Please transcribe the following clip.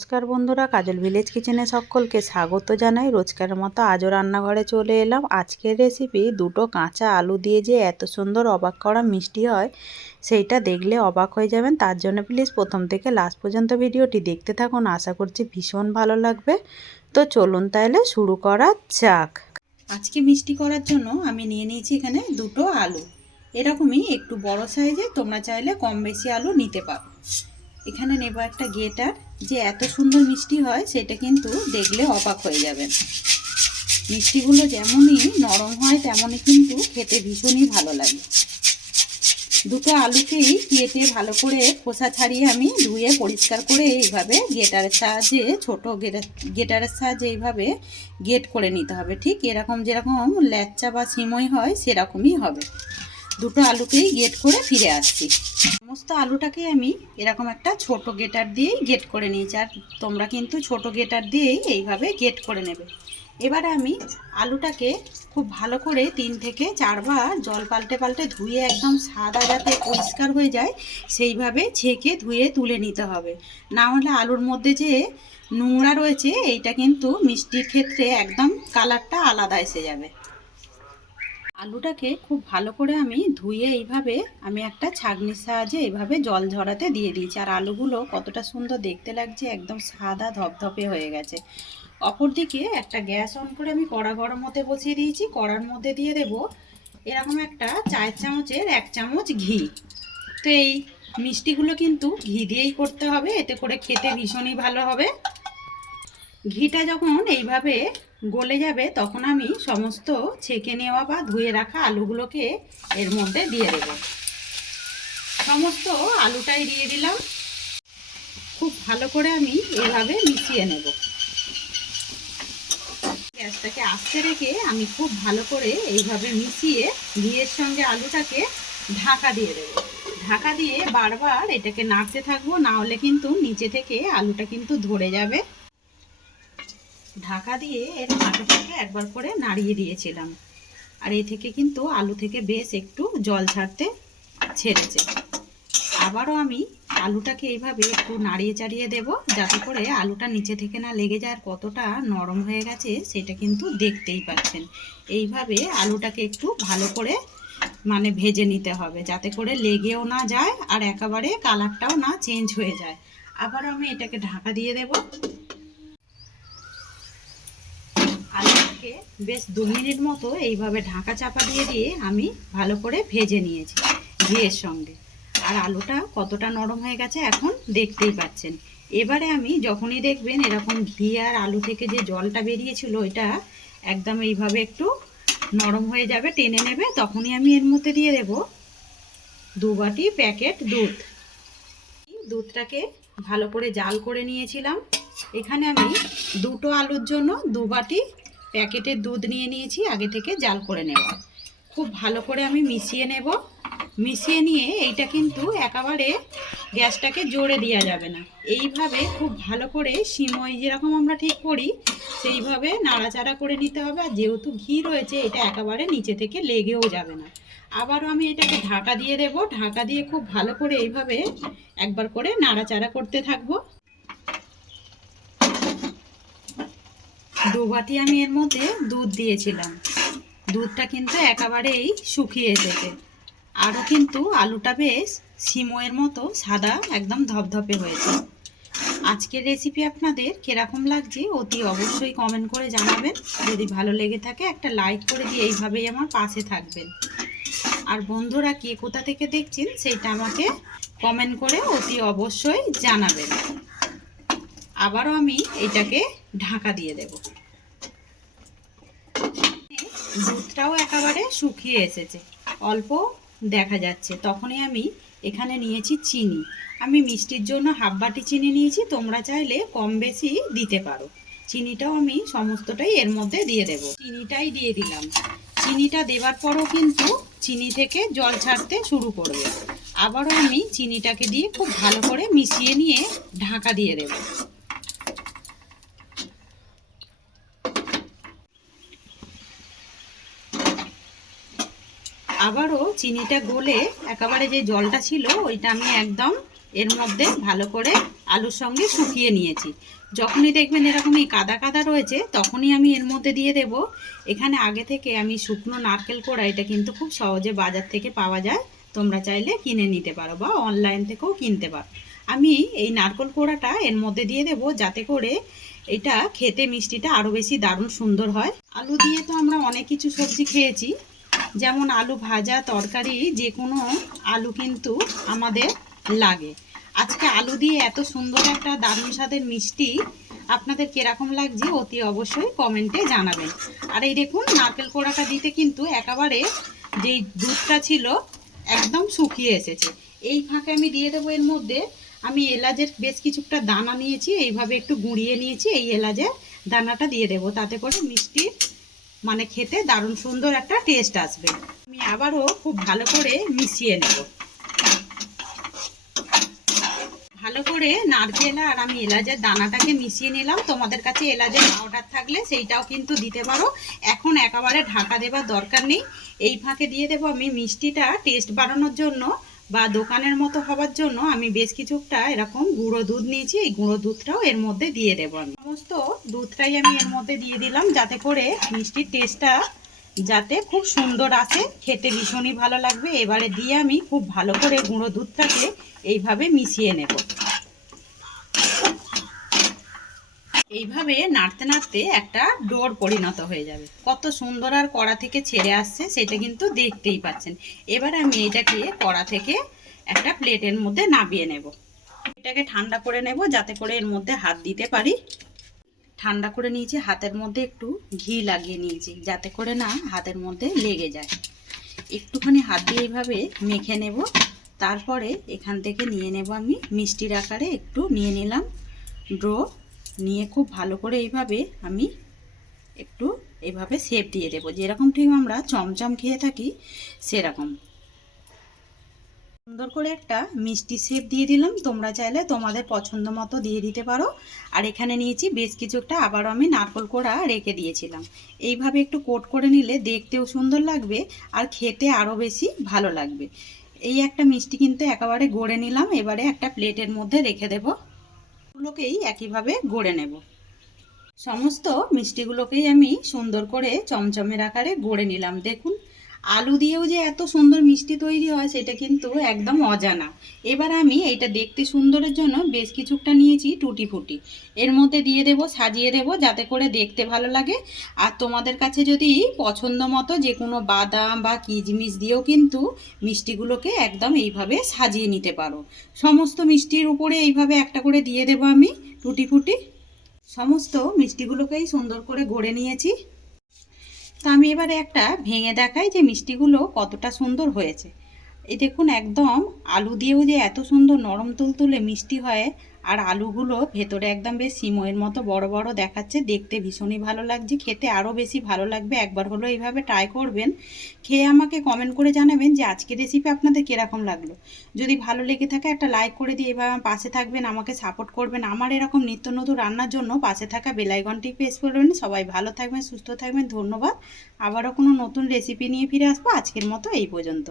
নমস্কার বন্ধুরা, কাজল ভিলেজ কিচেনে সকলকে স্বাগত জানাই। রোজকার মতো আজও রান্নাঘরে চলে এলাম। আজকের রেসিপি দুটো কাঁচা আলু দিয়ে যে এত সুন্দর অবাক করা মিষ্টি হয় সেইটা দেখলে অবাক হয়ে যাবেন। তার জন্য প্লিজ প্রথম থেকে লাস্ট পর্যন্ত ভিডিওটি দেখতে থাকুন, আশা করছি ভীষণ ভালো লাগবে। তো চলুন তাহলে শুরু করা যাক। আজকে মিষ্টি করার জন্য আমি নিয়ে নিয়েছি এখানে দুটো আলু, এরকমই একটু বড় সাইজে, তোমরা চাইলে কম বেশি আলু নিতে পারো। এখানে নেব একটা গেটার, যে এত সুন্দর মিষ্টি হয় সেটা কিন্তু দেখলে অবাক হয়ে যাবেন। মিষ্টিগুলো যেমনই নরম হয় তেমনই কিন্তু খেতে ভীষণই ভালো লাগে। দুটো আলুকেই কেটে ভালো করে খোসা ছাড়িয়ে আমি ধুয়ে পরিষ্কার করে এইভাবে গেটারের সাহায্যে, ছোট গেটারের সাহায্যে এইভাবে গেট করে নিতে হবে। ঠিক এরকম যেরকম ল্যাচ্চা বা সিমই হয় সেরকমই হবে। দুটো আলুকেই গেট করে ফিরে আসছি। সমস্ত আলুটাকে আমি এরকম একটা ছোট গেটার দিয়েই গেট করে নিয়েছি, আর তোমরা কিন্তু ছোট গেটার দিয়েই এইভাবে গেট করে নেবে। এবারে আমি আলুটাকে খুব ভালো করে 3 থেকে 4 বার জল পাল্টে পাল্টে ধুয়ে একদম সাদা যাতে পরিষ্কার হয়ে যায় সেইভাবে ছেঁকে ধুয়ে তুলে নিতে হবে। না হলে আলুর মধ্যে যে নোংরা রয়েছে এইটা কিন্তু মিষ্টির ক্ষেত্রে একদম কালারটা আলাদা এসে যাবে। আলুটাকে খুব ভালো করে আমি ধুয়ে এইভাবে আমি একটা ছাঁকনির সাহায্যে এইভাবে জল ঝরাতে দিয়ে দিয়েছি। আর আলুগুলো কতটা সুন্দর দেখতে লাগছে, একদম সাদা ধপধপে হয়ে গেছে। অপরদিকে একটা গ্যাস অন করে আমি কড়া গরম হতে বসিয়ে দিয়েছি। কড়ার মধ্যে দিয়ে দেব এরকম একটা 4 চামচের 1 চামচ ঘি। তো এই মিষ্টিগুলো কিন্তু ঘি দিয়েই করতে হবে, এতে করে খেতে ভীষণই ভালো হবে। ঘিটা যখন এইভাবে গলে যাবে তখন আমি সমস্ত ছেঁকে নেওয়া বা ধুয়ে রাখা আলুগুলোকে এর মধ্যে দিয়ে দেব। সমস্ত আলুটাই দিয়ে দিলাম। খুব ভালো করে আমি এইভাবে মিশিয়ে নেব। গ্যাসটাকে আস্তে রেখে আমি খুব ভালো করে এইভাবে মিশিয়ে ঘিয়ের সঙ্গে আলুটাকে ঢাকা দিয়ে দেব। ঢাকা দিয়ে বারবার এটাকে নাড়তে থাকবো, না হলে কিন্তু নিচে থেকে আলুটা কিন্তু ধরে যাবে। ঢাকা দিয়ে এর মাথাটাকে একবার করে নাড়িয়ে দিয়েছিলাম, আর এই থেকে কিন্তু আলু থেকে বেশ একটু জল ছাড়তে ছেড়েছে। আবারও আমি আলুটাকে এইভাবে একটু নাড়িয়ে চাড়িয়ে দেব, যাতে করে আলুটা নিচে থেকে না লেগে যায়। আর কতটা নরম হয়ে গেছে সেটা কিন্তু দেখতেই পাচ্ছেন। এইভাবে আলুটাকে একটু ভালো করে ভেজে নিতে হবে, যাতে করে লেগেও না যায় আর একেবারে কালারটাও না চেঞ্জ হয়ে যায়। আবারও আমি এটাকে ঢাকা দিয়ে দেব। আলুটাকে বেশ 2 মিনিট মতো এইভাবে ঢাকা চাপা দিয়ে দিয়ে আমি ভালো করে ভেজে নিয়েছি ঘিয়ের সঙ্গে। আর আলুটা কতটা নরম হয়ে গেছে এখন দেখতেই পাচ্ছেন। এবারে আমি যখনই দেখবেন এরকম ঘি আর আলু থেকে যে জলটা বেরিয়েছিল ওইটা একদম এইভাবে একটু নরম হয়ে যাবে, টেনে নেবে, তখনই আমি এর মধ্যে দিয়ে দেব 2 বাটি প্যাকেট দুধ। দুধটাকে ভালো করে জাল করে নিয়েছিলাম। এখানে আমি দুটো আলুর জন্য 2 বাটি প্যাকেটের দুধ নিয়ে নিয়েছি, আগে থেকে জাল করে নেব। খুব ভালো করে আমি মিশিয়ে নেব। মিশিয়ে নিয়ে এইটা কিন্তু একেবারে গ্যাসটাকে জোরে দেওয়া যাবে না, এইভাবে খুব ভালো করে সিমই যেরকম আমরা ঠিক করি সেইভাবে নাড়াচাড়া করে নিতে হবে। আর যেহেতু ঘি রয়েছে এটা একেবারে নিচে থেকে লেগেও যাবে না। আবারও আমি এটাকে ঢাকা দিয়ে দেব। ঢাকা দিয়ে খুব ভালো করে এইভাবে একবার করে নাড়াচাড়া করতে থাকবো। 2 বাটি আমি এর মধ্যে দুধ দিয়েছিলাম। দুধটা কিন্তু একেবারেই শুকিয়ে এসেছে। আরও কিন্তু আলুটা বেশ সিমইয়ের মতো সাদা একদম ধপধপে হয়েছে। আজকের রেসিপি আপনাদের কিরকম লাগছে অতি অবশ্যই কমেন্ট করে জানাবেন। যদি ভালো লেগে থাকে একটা লাইক করে দিয়ে এইভাবেই আমার পাশে থাকবেন। আর বন্ধুরা কে কোথা থেকে দেখছেন সেটা আমাকে কমেন্ট করে অতি অবশ্যই জানাবেন। আবারও আমি এটাকে ঢাকা দিয়ে দেব। দুধটাও একেবারে শুকিয়ে এসেছে, অল্প দেখা যাচ্ছে। তখনই আমি এখানে নিয়েছি চিনি। আমি মিষ্টির জন্য 1/2 বাটি চিনি নিয়েছি, তোমরা চাইলে কম বেশি দিতে পারো। চিনিটাও আমি সমস্তটাই এর মধ্যে দিয়ে দেব। চিনিটাই দিয়ে দিলাম। চিনিটা দেওয়ার পরও কিন্তু চিনি থেকে জল ছাড়তে শুরু করবে। আবারও আমি চিনিটাকে দিয়ে খুব ভালো করে মিশিয়ে নিয়ে ঢাকা দিয়ে দেব। আবারও চিনিটা গলে একেবারে যে জলটা ছিল ওইটা আমি একদম এর মধ্যে ভালো করে আলুর সঙ্গে শুকিয়ে নিয়েছি। যখনই দেখবেন এরকম এই কাদা কাদা রয়েছে তখনই আমি এর মধ্যে দিয়ে দেব, এখানে আগে থেকে আমি শুকনো নারকেল কোড়া, এটা কিন্তু খুব সহজে বাজার থেকে পাওয়া যায়, তোমরা চাইলে কিনে নিতে পারো বা অনলাইন থেকেও কিনতে পারো। আমি এই নারকেল কোড়াটা এর মধ্যে দিয়ে দেব যাতে করে এটা খেতে মিষ্টিটা আরও বেশি দারুণ সুন্দর হয়। আলু দিয়ে তো আমরা অনেক কিছু সবজি খেয়েছি, যেমন আলু ভাজা, তরকারি, যে কোনো আলু কিন্তু আমাদের লাগে। আজকে আলু দিয়ে এত সুন্দর একটা দারুণ স্বাদের মিষ্টি আপনাদের কিরকম লাগছে অতি অবশ্যই কমেন্টে জানাবেন। আর এই দেখুন নারকেল কোড়াটা দিতে কিন্তু একেবারে যেই দুধটা ছিল একদম শুকিয়ে এসেছে। এই ফাঁকে আমি দিয়ে দেবো এর মধ্যে, আমি এলাচের বেশ কিছুটা দানা নিয়েছি, এইভাবে একটু গুঁড়িয়ে নিয়েছি, এই এলাচের দানাটা দিয়ে দেবো, তাতে করে মিষ্টি মানে খেতে দারুণ সুন্দর একটা টেস্ট আসবে। আমি আবারও খুব ভালো করে মিশিয়ে নেব। ভালো করে নারকেল আর আমি এলাচের দানাটাকে মিশিয়ে নিলাম। তোমাদের কাছে এলাচের পাউডার থাকলে সেইটাও কিন্তু দিতে পারো। এখন একেবারে ঢাকা দেবার দরকার নেই। এই ফাঁকে দিয়ে দেবো আমি মিষ্টিটা টেস্ট বাড়ানোর জন্য বা দোকানের মতো হওয়ার জন্য আমি বেশ কিছুটা এরকম গুঁড়ো দুধ নিয়েছি, এই গুঁড়ো দুধটাও এর মধ্যে দিয়ে দেবো। আমি সমস্ত দুধটাই আমি এর মধ্যে দিয়ে দিলাম যাতে করে মিষ্টির টেস্টটা যাতে খুব সুন্দর আসে, খেতে ভীষণই ভালো লাগবে। এবারে দিয়ে আমি খুব ভালো করে গুঁড়ো দুধটাকে এইভাবে মিশিয়ে নেব। এইভাবে নাড়তে নাড়তে একটা ডোর পরিণত হয়ে যাবে, কত সুন্দর আর কড়া থেকে ছেড়ে আসছে সেটা কিন্তু দেখতেই পাচ্ছেন। এবার আমি এটাকে কড়া থেকে একটা প্লেটের মধ্যে নামিয়ে নেব। এটাকে ঠান্ডা করে নেব যাতে করে এর মধ্যে হাত দিতে পারি। ঠান্ডা করে নিয়েছি, হাতের মধ্যে একটু ঘি লাগিয়ে নিয়েছি যাতে করে না হাতের মধ্যে লেগে যায়। একটুখানি হাত দিয়ে এইভাবে মেখে নেব। তারপরে এখান থেকে নিয়ে নেব আমি মিষ্টির আকারে একটু নিয়ে নিলাম ডো, নিয়ে খুব ভালো করে এইভাবে আমি একটু এইভাবে শেপ দিয়ে দেবো, যেরকম ঠিক আমরা চমচম খেয়ে থাকি সেরকম সুন্দর করে একটা মিষ্টি শেপ দিয়ে দিলাম। তোমরা চাইলে তোমাদের পছন্দ মতো দিয়ে দিতে পারো। আর এখানে নিয়েছি বেশ কিছুটা আবারও আমি নারকেল কোড়া রেখে দিয়েছিলাম। এইভাবে একটু কোট করে নিলে দেখতেও সুন্দর লাগবে আর খেতে আরও বেশি ভালো লাগবে। এই একটা মিষ্টি কিন্তু একেবারে গড়ে নিলাম, এবারে একটা প্লেটের মধ্যে রেখে দেব। গুলোকেই একইভাবে গড়ে নেব। সমস্ত মিষ্টিগুলোকেই আমি সুন্দর করে চমচমের আকারে গড়ে নিলাম। দেখুন আলু দিয়েও যে এত সুন্দর মিষ্টি তৈরি হয় সেটা কিন্তু একদম অজানা। এবার আমি এইটা দেখতে সুন্দরের জন্য বেশ কিছুটা নিয়েছি টুটি ফুটি, এর মধ্যে দিয়ে দেব, সাজিয়ে দেব যাতে করে দেখতে ভালো লাগে। আর তোমাদের কাছে যদি পছন্দ মতো যে কোনো বাদাম বা কিশমিশ দিয়েও কিন্তু মিষ্টিগুলোকে একদম এইভাবে সাজিয়ে নিতে পারো। সমস্ত মিষ্টির উপরে এইভাবে একটা করে দিয়ে দেব আমি টুটি ফুটি। সমস্ত মিষ্টিগুলোকেই সুন্দর করে গড়ে নিয়েছি। তো আমি এবারে একটা ভেঙে দেখাই যে মিষ্টিগুলো কতটা সুন্দর হয়েছে। এই দেখুন একদম আলু দিয়েও যে এত সুন্দর নরম তুলতুলে মিষ্টি হয়, আর আলুগুলো ভেতরে একদম বেশ সিমইয়ের মতো বড় বড় দেখাচ্ছে, দেখতে ভীষণই ভালো লাগছে, খেতে আরও বেশি ভালো লাগবে। একবার হলো এইভাবে ট্রাই করবেন, খেয়ে আমাকে কমেন্ট করে জানাবেন যে আজকের রেসিপি আপনাদের কীরকম লাগলো। যদি ভালো লেগে থাকে একটা লাইক করে দিয়ে এভাবে আমার পাশে থাকবেন, আমাকে সাপোর্ট করবেন। আমার এরকম নিত্য নতুন রান্নার জন্য পাশে থাকা বেল আইকনটি প্রেস করবেন। সবাই ভালো থাকবেন, সুস্থ থাকবেন, ধন্যবাদ। আবারও কোনো নতুন রেসিপি নিয়ে ফিরে আসবো। আজকের মতো এই পর্যন্ত।